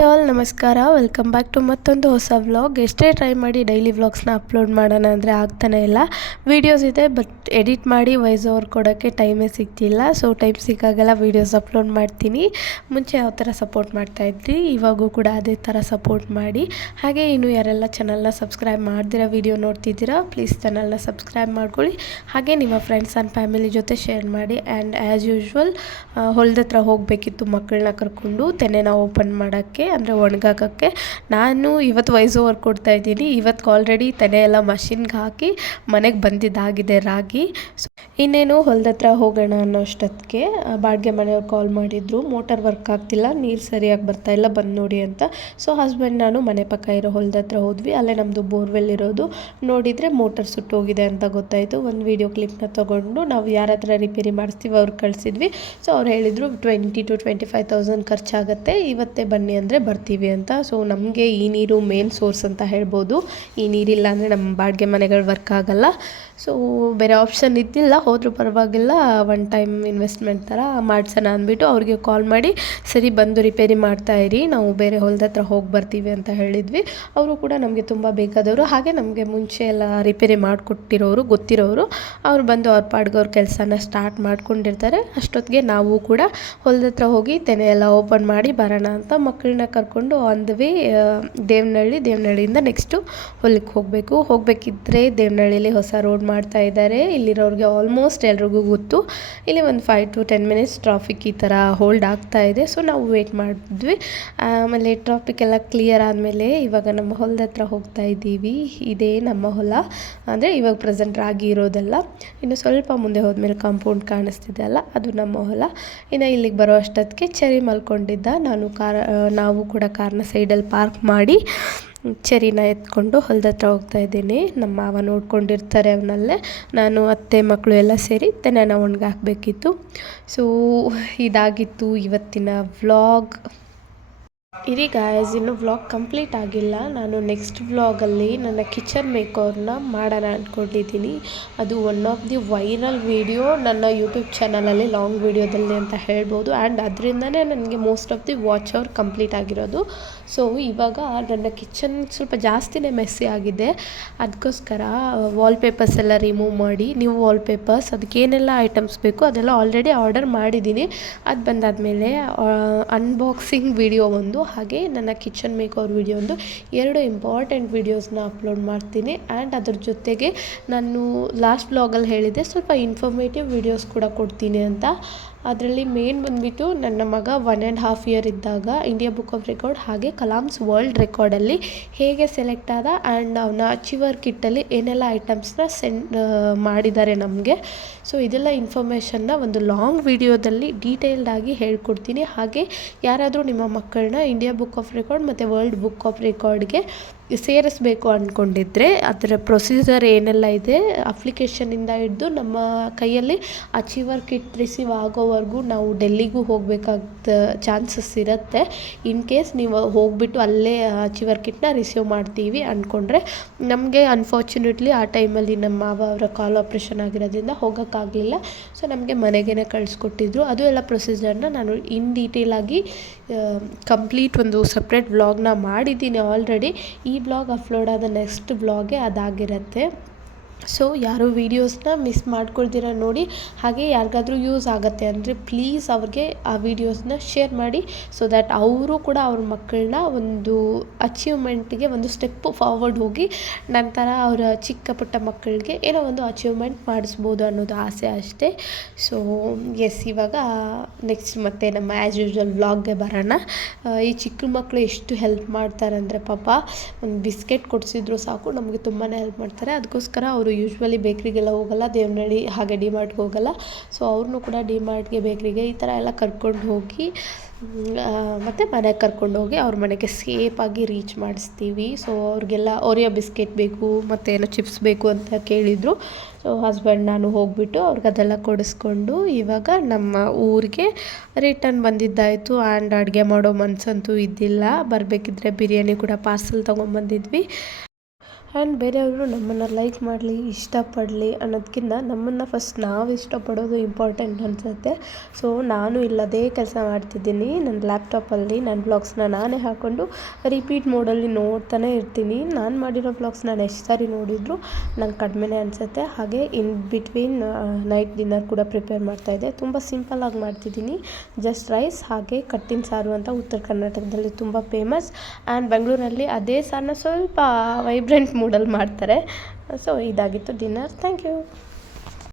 Hi all, ನಮಸ್ಕಾರ. Welcome back to ಮತ್ತೊಂದು ಹೊಸ ವ್ಲಾಗ್. ಎಷ್ಟೇ ಟ್ರೈ ಮಾಡಿ ಡೈಲಿ ವ್ಲಾಗ್ಸ್ನ ಅಪ್ಲೋಡ್ ಮಾಡೋಣ ಅಂದರೆ ಆಗ್ತಾನೆ ಇಲ್ಲ. ವೀಡಿಯೋಸ್ ಇದೆ, ಬಟ್ ಎಡಿಟ್ ಮಾಡಿ ವಾಯ್ಸ್ ಓವರ್ ಕೊಡೋಕ್ಕೆ ಟೈಮೇ ಸಿಗ್ತಿಲ್ಲ. ಸೊ ಟೈಮ್ ಸಿಕ್ಕಾಗೆಲ್ಲ ವೀಡಿಯೋಸ್ ಅಪ್ಲೋಡ್ ಮಾಡ್ತೀನಿ. ಮುಂಚೆ ಯಾವ ಥರ ಸಪೋರ್ಟ್ ಮಾಡ್ತಾಯಿದ್ರಿ, ಇವಾಗೂ ಕೂಡ ಅದೇ ಥರ ಸಪೋರ್ಟ್ ಮಾಡಿ. ಹಾಗೆ ಇನ್ನು ಯಾರೆಲ್ಲ ಚಾನಲ್ನ ಸಬ್ಸ್ಕ್ರೈಬ್ ಮಾಡ್ದಿರೋ ವೀಡಿಯೋ ನೋಡ್ತಿದ್ದೀರಾ, ಪ್ಲೀಸ್ ಚಾನಲ್ನ ಸಬ್ಸ್ಕ್ರೈಬ್ ಮಾಡ್ಕೊಳ್ಳಿ. ಹಾಗೆ ನಿಮ್ಮ ಫ್ರೆಂಡ್ಸ್ ಆ್ಯಂಡ್ ಫ್ಯಾಮಿಲಿ ಜೊತೆ ಶೇರ್ ಮಾಡಿ. ಆ್ಯಂಡ್ ಆ್ಯಸ್ ಯೂಶ್ವಲ್ ಹೊಲದ ಹತ್ರ ಹೋಗಬೇಕಿತ್ತು ಮಕ್ಕಳನ್ನ ಕರ್ಕೊಂಡು ತೆನೆನ ಓಪನ್ ಮಾಡೋಕ್ಕೆ, ಅಂದರೆ ಒಣಗಾಕೋಕ್ಕೆ. ನಾನು ಇವತ್ತು ವಾಯ್ಸ್ ಓವರ್ ಕೊಡ್ತಾಯಿದ್ದೀನಿ. ಇವತ್ತು ಆಲ್ರೆಡಿ ತೆನೆ ಎಲ್ಲ ಮಷಿನ್ಗೆ ಹಾಕಿ ಮನೆಗೆ ಬಂದಿದ್ದಾಗಿದೆ ರಾಗಿ. ಇನ್ನೇನು ಹೊಲದ ಹತ್ರ ಹೋಗೋಣ ಅನ್ನೋ ಅಷ್ಟೊತ್ತಿಗೆ ಬಾಡಿಗೆ ಮನೆಯವ್ರು ಕಾಲ್ ಮಾಡಿದ್ರು. ಮೋಟರ್ ವರ್ಕ್ ಆಗ್ತಿಲ್ಲ, ನೀರು ಸರಿಯಾಗಿ ಬರ್ತಾಯಿಲ್ಲ, ಬಂದು ನೋಡಿ ಅಂತ. ಸೊ ಹಸ್ಬೆಂಡ್ ನಾನು ಮನೆ ಪಕ್ಕ ಇರೋ ಹೊಲದ ಹತ್ರ ಹೋದ್ವಿ. ಅಲ್ಲೇ ನಮ್ಮದು ಬೋರ್ವೆಲ್ ಇರೋದು. ನೋಡಿದರೆ ಮೋಟರ್ ಸುಟ್ಟೋಗಿದೆ ಅಂತ ಗೊತ್ತಾಯಿತು. ಒಂದು ವೀಡಿಯೋ ಕ್ಲಿಪ್ನ ತೊಗೊಂಡು ನಾವು ಯಾರ ಹತ್ರ ರಿಪೇರಿ ಮಾಡಿಸ್ತೀವಿ ಅವ್ರು ಕಳಿಸಿದ್ವಿ. ಸೊ ಅವ್ರು ಹೇಳಿದರು 20,000 to 25,000 ಖರ್ಚಾಗುತ್ತೆ, ಇವತ್ತೇ ಬನ್ನಿ ಅಂದರೆ ಬರ್ತೀವಿ ಅಂತ. ಸೊ ನಮಗೆ ಈ ನೀರು ಮೇನ್ ಸೋರ್ಸ್ ಅಂತ ಹೇಳ್ಬೋದು. ಈ ನೀರಿಲ್ಲ ಅಂದರೆ ನಮ್ಮ ಬಾಡಿಗೆ ಮನೆಗಳು ವರ್ಕ್ ಆಗೋಲ್ಲ. ಸೊ ಬೇರೆ ಆಪ್ಷನ್ ಇದ್ದಿಲ್ಲ. ಹೋದರೂ ಪರವಾಗಿಲ್ಲ, ಒನ್ ಟೈಮ್ ಇನ್ವೆಸ್ಟ್ಮೆಂಟ್ ಥರ ಮಾಡಿಸೋಣ ಅಂದ್ಬಿಟ್ಟು ಅವ್ರಿಗೆ ಕಾಲ್ ಮಾಡಿ, ಸರಿ ಬಂದು ರಿಪೇರಿ ಮಾಡ್ತಾಯಿರಿ, ನಾವು ಬೇರೆ ಹೊಲದ ಹತ್ರ ಹೋಗಿ ಬರ್ತೀವಿ ಅಂತ ಹೇಳಿದ್ವಿ. ಅವರು ಕೂಡ ನಮಗೆ ತುಂಬ ಬೇಕಾದವರು, ಹಾಗೆ ನಮಗೆ ಮುಂಚೆ ಎಲ್ಲ ರಿಪೇರಿ ಮಾಡಿಕೊಟ್ಟಿರೋರು, ಗೊತ್ತಿರೋರು. ಅವ್ರು ಬಂದು ಅವ್ರ ಪಾಡ್ಗೆ ಅವ್ರ ಕೆಲಸನ ಸ್ಟಾರ್ಟ್ ಮಾಡ್ಕೊಂಡಿರ್ತಾರೆ. ಅಷ್ಟೊತ್ತಿಗೆ ನಾವು ಕೂಡ ಹೊಲದ ಹತ್ರ ಹೋಗಿ ತೆನೆ ಎಲ್ಲ ಓಪನ್ ಮಾಡಿ ಬರೋಣ ಅಂತ ಮಕ್ಕಳನ್ನ ಕರ್ಕೊಂಡು ಆನ್ ದ ವೇ ದೇವನಹಳ್ಳಿಯಿಂದ ನೆಕ್ಸ್ಟು ಹೊಲಕ್ಕೆ ಹೋಗಬೇಕಿದ್ರೆ ದೇವನಹಳ್ಳಿಲಿ ಹೊಸ ರೋಡ್ ಮಾಡ್ತಾ ಇದ್ದಾರೆ. ಇಲ್ಲಿರೋರಿಗೆ ಆಲ್ಮೋಸ್ಟ್ ಎಲ್ರಿಗೂ ಗೊತ್ತು. ಇಲ್ಲಿ ಒಂದು 5 to 10 minutes ಟ್ರಾಫಿಕ್ ಈ ಥರ ಹೋಲ್ಡ್ ಆಗ್ತಾ ಇದೆ. ಸೊ ನಾವು ವೇಟ್ ಮಾಡಿದ್ವಿ. ಆಮೇಲೆ ಟ್ರಾಫಿಕ್ ಎಲ್ಲ ಕ್ಲಿಯರ್ ಆದಮೇಲೆ ಇವಾಗ ನಮ್ಮ ಹೊಲದ ಹತ್ರ ಹೋಗ್ತಾ ಇದ್ದೀವಿ. ಇದೇ ನಮ್ಮ ಹೊಲ, ಅಂದರೆ ಇವಾಗ ಪ್ರೆಸೆಂಟ್ ರಾಗಿ ಇರೋದಲ್ಲ. ಇನ್ನು ಸ್ವಲ್ಪ ಮುಂದೆ ಹೋದ್ಮೇಲೆ ಕಾಂಪೌಂಡ್ ಕಾಣಿಸ್ತಿದೆ ಅಲ್ಲ, ಅದು ನಮ್ಮ ಹೊಲ. ಇನ್ನು ಇಲ್ಲಿಗೆ ಬರೋ ಅಷ್ಟೊತ್ತಿಗೆ ಚೆರಿ ಮಲ್ಕೊಂಡಿದ್ದ. ನಾವು ಕೂಡ ಕಾರ್ನ ಸೈಡಲ್ಲಿ ಪಾರ್ಕ್ ಮಾಡಿ ಚೆರಿನ ಎತ್ಕೊಂಡು ಹೊಲದ ಹತ್ರ ಹೋಗ್ತಾ ಇದ್ದೀನಿ. ನಮ್ಮ ಮಾವ ನೋಡ್ಕೊಂಡಿರ್ತಾರೆ ಅವನಲ್ಲೇ. ನಾನು ಅತ್ತೆ ಮಕ್ಕಳು ಎಲ್ಲ ಸೇರಿ ತೆನೆನ ಒಣಗಾಕಬೇಕಿತ್ತು. ಸೊ ಇದಾಗಿತ್ತು ಇವತ್ತಿನ ವ್ಲಾಗ್. ಇರಿ ಗಾಯ್ಸ್, ಇನ್ನೂ ವ್ಲಾಗ್ ಕಂಪ್ಲೀಟ್ ಆಗಿಲ್ಲ. ನಾನು ನೆಕ್ಸ್ಟ್ ವ್ಲಾಗಲ್ಲಿ ನನ್ನ ಕಿಚನ್ ಮೇಕವ್ರನ್ನ ಮಾಡೋಣ ಅಂದ್ಕೊಂಡಿದ್ದೀನಿ. ಅದು one of the viral video ನನ್ನ ಯೂಟ್ಯೂಬ್ ಚಾನಲಲ್ಲಿ, ಲಾಂಗ್ ವೀಡಿಯೋದಲ್ಲಿ ಅಂತ ಹೇಳ್ಬೋದು. ಆ್ಯಂಡ್ ಅದರಿಂದನೇ ನನಗೆ most of the watch hour complete ಆಗಿರೋದು. ಸೊ ಇವಾಗ ನನ್ನ ಕಿಚನ್ ಸ್ವಲ್ಪ ಜಾಸ್ತಿನೇ ಮೆಸ್ಸಿ ಆಗಿದೆ. ಅದಕ್ಕೋಸ್ಕರ ವಾಲ್ಪೇಪರ್ಸ್ ಎಲ್ಲ ರಿಮೂವ್ ಮಾಡಿ, ನ್ಯೂ ವಾಲ್ಪೇಪರ್ಸ್, ಅದಕ್ಕೇನೆಲ್ಲ ಐಟಮ್ಸ್ ಬೇಕು ಅದೆಲ್ಲ ಆಲ್ರೆಡಿ ಆರ್ಡರ್ ಮಾಡಿದ್ದೀನಿ. ಅದು ಬಂದಾದಮೇಲೆ ಅನ್ಬಾಕ್ಸಿಂಗ್ ವಿಡಿಯೋ ಒಂದು, ಹಾಗೆ ನನ್ನ ಕಿಚನ್ ಮೇಕೋರ್ ವಿಡಿಯೋ ಒಂದು, 2 ಇಂಪಾರ್ಟೆಂಟ್ ವೀಡಿಯೋಸ್ನ ಅಪ್ಲೋಡ್ ಮಾಡ್ತೀನಿ. ಆ್ಯಂಡ್ ಅದ್ರ ಜೊತೆಗೆ ನಾನು ಲಾಸ್ಟ್ ಬ್ಲಾಗಲ್ಲಿ ಹೇಳಿದೆ ಸ್ವಲ್ಪ ಇನ್ಫಾರ್ಮೇಟಿವ್ ವೀಡಿಯೋಸ್ ಕೂಡ ಕೊಡ್ತೀನಿ ಅಂತ. ಅದರಲ್ಲಿ ಮೇನ್ ಬಂದುಬಿಟ್ಟು ನನ್ನ ಮಗ 1.5 year ಇದ್ದಾಗ ಇಂಡಿಯಾ ಬುಕ್ ಆಫ್ ರೆಕಾರ್ಡ್ ಹಾಗೆ ಕಲಾಮ್ಸ್ ವರ್ಲ್ಡ್ ರೆಕಾರ್ಡಲ್ಲಿ ಹೇಗೆ ಸೆಲೆಕ್ಟ್ ಆದ, ಆ್ಯಂಡ್ ಅವನ ಅಚೀವರ್ ಕಿಟ್ಟಲ್ಲಿ ಏನೆಲ್ಲ ಐಟಮ್ಸ್ನ ಸೆಂಡ್ ಮಾಡಿದ್ದಾರೆ ನಮಗೆ. ಸೊ ಇದೆಲ್ಲ ಇನ್ಫಾರ್ಮೇಷನ್ನ ಒಂದು ಲಾಂಗ್ ವಿಡಿಯೋದಲ್ಲಿ ಡೀಟೇಲ್ಡಾಗಿ ಹೇಳ್ಕೊಡ್ತೀನಿ. ಹಾಗೆ ಯಾರಾದರೂ ನಿಮ್ಮ ಮಕ್ಕಳನ್ನ ಇಂಡಿಯಾ ಬುಕ್ ಆಫ್ ರೆಕಾರ್ಡ್ ಮತ್ತು ವರ್ಲ್ಡ್ ಬುಕ್ ಆಫ್ ರೆಕಾರ್ಡ್ಗೆ ಸೇರಿಸಬೇಕು ಅಂದ್ಕೊಂಡಿದ್ರೆ ಅದರ ಪ್ರೊಸೀಜರ್ ಏನೆಲ್ಲ ಇದೆ, ಅಪ್ಲಿಕೇಶನಿಂದ ಹಿಡಿದು ನಮ್ಮ ಕೈಯಲ್ಲಿ ಅಚೀವರ್ ಕಿಟ್ ರಿಸೀವ್ ಆಗೋವರೆಗೂ ನಾವು ಡೆಲ್ಲಿಗೂ ಹೋಗಬೇಕಾದ ಚಾನ್ಸಸ್ ಇರುತ್ತೆ. ಇನ್ ಕೇಸ್ ನೀವು ಹೋಗಿಬಿಟ್ಟು ಅಲ್ಲೇ ಅಚೀವರ್ ಕಿಟ್ನ ರಿಸೀವ್ ಮಾಡ್ತೀವಿ ಅಂದ್ಕೊಂಡ್ರೆ. ನಮಗೆ ಅನ್ಫಾರ್ಚುನೇಟ್ಲಿ ಆ ಟೈಮಲ್ಲಿ ನಮ್ಮ ಮಾವ ಅವರ ಕಾಲ್ ಆಪ್ರೇಷನ್ ಆಗಿರೋದ್ರಿಂದ ಹೋಗೋಕ್ಕಾಗಲಿಲ್ಲ. ಸೊ ನಮಗೆ ಮನೆಗೇ ಕಳಿಸ್ಕೊಟ್ಟಿದ್ರು. ಅದು ಎಲ್ಲ ಪ್ರೊಸೀಜರ್ನ ನಾನು ಇನ್ ಡೀಟೇಲಾಗಿ ಕಂಪ್ಲೀಟ್ ಒಂದು ಸಪ್ರೇಟ್ ವ್ಲಾಗ್ನ ಮಾಡಿದ್ದೀನಿ ಆಲ್ರೆಡಿ. ಈ ಬ್ಲಾಗ್ ಅಪ್ಲೋಡ್ ಆದ ನೆಕ್ಸ್ಟ್ ಬ್ಲಾಗೆ ಅದಾಗಿರುತ್ತೆ. ಸೊ ಯಾರು ವೀಡಿಯೋಸ್ನ ಮಿಸ್ ಮಾಡ್ಕೊಳ್ದಿರ ನೋಡಿ. ಹಾಗೆ ಯಾರಿಗಾದ್ರೂ ಯೂಸ್ ಆಗುತ್ತೆ ಅಂದರೆ ಪ್ಲೀಸ್ ಅವ್ರಿಗೆ ಆ ವೀಡಿಯೋಸ್ನ ಶೇರ್ ಮಾಡಿ. ಸೊ ದ್ಯಾಟ್ ಅವರು ಕೂಡ ಅವ್ರ ಮಕ್ಕಳನ್ನ ಒಂದು ಅಚೀವ್ಮೆಂಟ್ಗೆ ಒಂದು ಸ್ಟೆಪ್ ಫಾರ್ವರ್ಡ್ ಹೋಗಿ ನಂತರ ಅವರ ಚಿಕ್ಕ ಪುಟ್ಟ ಮಕ್ಕಳಿಗೆ ಏನೋ ಒಂದು ಅಚೀವ್ಮೆಂಟ್ ಮಾಡಿಸ್ಬೋದು ಅನ್ನೋದು ಆಸೆ ಅಷ್ಟೇ. ಸೊ ಎಸ್, ಇವಾಗ ನೆಕ್ಸ್ಟ್ ಮತ್ತೆ ನಮ್ಮ ಆ್ಯಸ್ ಯೂಶ್ವಲ್ ವ್ಲಾಗ್ಗೆ ಬರೋಣ. ಈ ಚಿಕ್ಕ ಮಕ್ಕಳು ಎಷ್ಟು ಹೆಲ್ಪ್ ಮಾಡ್ತಾರೆ ಅಂದರೆ, ಪಾಪ ಒಂದು ಬಿಸ್ಕೆಟ್ ಕೊಡಿಸಿದ್ರು ಸಾಕು ನಮಗೆ ತುಂಬಾ ಹೆಲ್ಪ್ ಮಾಡ್ತಾರೆ. ಅದಕ್ಕೋಸ್ಕರ ಅವರು ಯೂಶ್ವಲಿ ಬೇಕ್ರಿಗೆಲ್ಲ ಹೋಗಲ್ಲ, ದೇವನಹಳ್ಳಿ ಹಾಗೆ ಡಿಮಾರ್ಟ್ಗೆ ಹೋಗಲ್ಲ. ಸೊ ಅವ್ರನ್ನೂ ಕೂಡ ಡಿಮಾರ್ಟ್ಗೆ, ಬೇಕ್ರಿಗೆ ಈ ಥರ ಎಲ್ಲ ಕರ್ಕೊಂಡು ಹೋಗಿ ಮತ್ತು ಮನೆಗೆ ಕರ್ಕೊಂಡು ಹೋಗಿ ಅವ್ರ ಮನೆಗೆ ಸೇಫಾಗಿ ರೀಚ್ ಮಾಡಿಸ್ತೀವಿ. ಸೊ ಅವ್ರಿಗೆಲ್ಲ ಓರಿಯೋ ಬಿಸ್ಕೆಟ್ ಬೇಕು ಮತ್ತು ಏನೋ ಚಿಪ್ಸ್ ಬೇಕು ಅಂತ ಕೇಳಿದರು. ಸೊ ಹಸ್ಬೆಂಡ್ ನಾನು ಹೋಗಿಬಿಟ್ಟು ಅವ್ರಿಗೆ ಅದೆಲ್ಲ ಕೊಡಿಸ್ಕೊಂಡು ಇವಾಗ ನಮ್ಮ ಊರಿಗೆ ರಿಟರ್ನ್ ಬಂದಿದ್ದಾಯಿತು. ಆ್ಯಂಡ್ ಅಡುಗೆ ಮಾಡೋ ಮನಸ್ಸಂತೂ ಇದ್ದಿಲ್ಲ. ಬರಬೇಕಿದ್ರೆ ಬಿರಿಯಾನಿ ಕೂಡ ಪಾರ್ಸಲ್ ತೊಗೊಂಬಂದಿದ್ವಿ. ಆ್ಯಂಡ್ ಬೇರೆಯವರು ನಮ್ಮನ್ನು ಲೈಕ್ ಮಾಡಲಿ ಇಷ್ಟಪಡಲಿ ಅನ್ನೋದಕ್ಕಿಂತ ನಮ್ಮನ್ನು ಫಸ್ಟ್ ನಾವು ಇಷ್ಟಪಡೋದು ಇಂಪಾರ್ಟೆಂಟ್ ಅನಿಸುತ್ತೆ. ಸೊ ನಾನು ಇಲ್ಲದೇ ಕೆಲಸ ಮಾಡ್ತಿದ್ದೀನಿ ನನ್ನ ಲ್ಯಾಪ್ಟಾಪಲ್ಲಿ ನನ್ನ ವ್ಲಾಗ್ಸ್ನ ನಾನೇ ಹಾಕ್ಕೊಂಡು ರಿಪೀಟ್ ಮೋಡಲ್ಲಿ ನೋಡ್ತಾನೆ ಇರ್ತೀನಿ. ನಾನು ಮಾಡಿರೋ ವ್ಲಾಗ್ಸ್ ನಾನು ಎಷ್ಟು ಸಾರಿ ನೋಡಿದರೂ ನಂಗೆ ಕಡಿಮೆನೇ ಅನಿಸುತ್ತೆ. ಹಾಗೆ ಇನ್ ಬಿಟ್ವೀನ್ ನೈಟ್ ಡಿನ್ನರ್ ಕೂಡ ಪ್ರಿಪೇರ್ ಮಾಡ್ತಾಯಿದ್ದೆ. ತುಂಬ ಸಿಂಪಲ್ಲಾಗಿ ಮಾಡ್ತಿದ್ದೀನಿ. ಜಸ್ಟ್ ರೈಸ್ ಹಾಗೆ ಕಟ್ಟಿನ ಸಾರು ಅಂತ ಉತ್ತರ ಕರ್ನಾಟಕದಲ್ಲಿ ತುಂಬ ಫೇಮಸ್. ಆ್ಯಂಡ್ ಬೆಂಗಳೂರಲ್ಲಿ ಅದೇ ಸಾರನ್ನ ಸ್ವಲ್ಪ ವೈಬ್ರೆಂಟ್ ಮೂಡಲ್ಲಿ ಮಾಡ್ತಾರೆ. ಸೊ ಇದಾಗಿತ್ತು ಡಿನ್ನರ್. Thank you.